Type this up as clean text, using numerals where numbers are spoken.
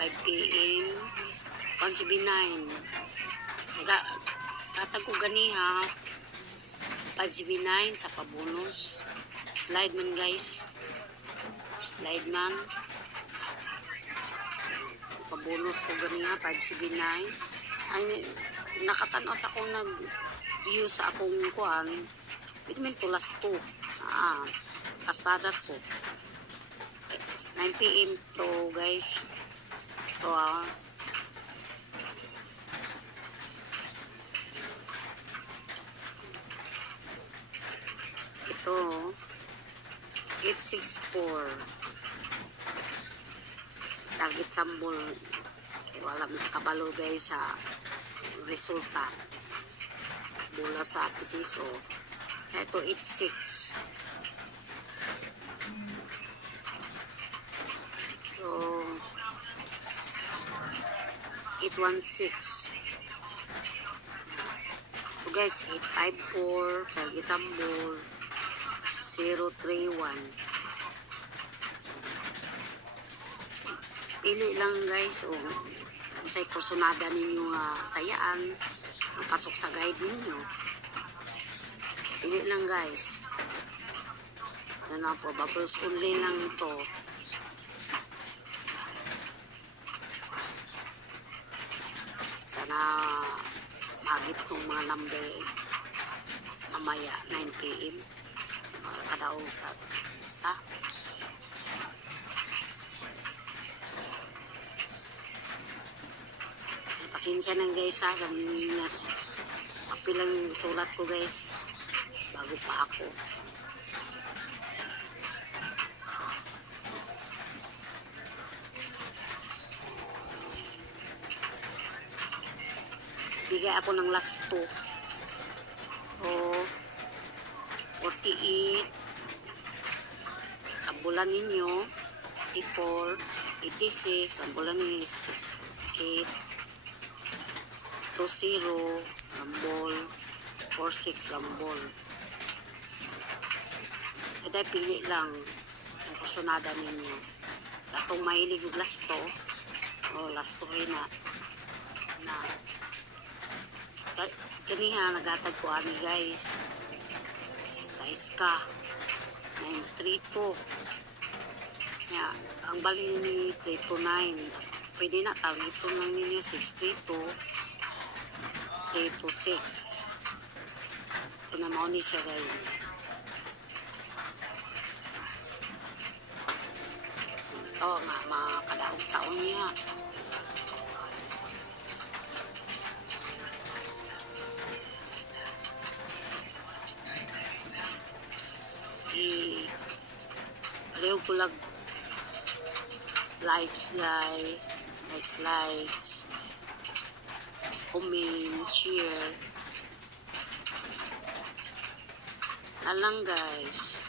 5 p.m. 179. Katag ko gani ha. 579 sa pabonus. Slide man guys. Slide man. Pabonus ko gani ha. 579. Ay, nakatanaw sa akong nag-view sa akong kuhan. Pwede tulas to. Pastada to. 9 p.m. to guys. Ito ito 864 target tambol kaya wala makabalo guys sa resulta bola sa pisiso. Ito 86 so 816 so guys 854 target tambol 031 pili lang guys o sa kursunada ninyo tayaan ang pasok sa guide ninyo, pili lang guys. Ano na po, bubbles only lang ito. Sana magit itong mga number mamaya 9 p.m. Kadaw ta. Pasensya na guys ha, ganun lang sulat ko guys bago pa ako. Bigay ako ng last 2 48 ang bulan ninyo 84 86 ang bulan ninyo 68 20 lambol 46 lambol. Ito pili lang ang kursunada ninyo. Atong mahilig og last to last to rin na kaniha nagatag ko ani guys size ka 932 ya ang bali ni 329 pwede na tawag lang ninyo 632 326 ito na mo ni siya guys. Ito nga mga kadaong-taon niya palihog ko lang likes comment, share lang guys.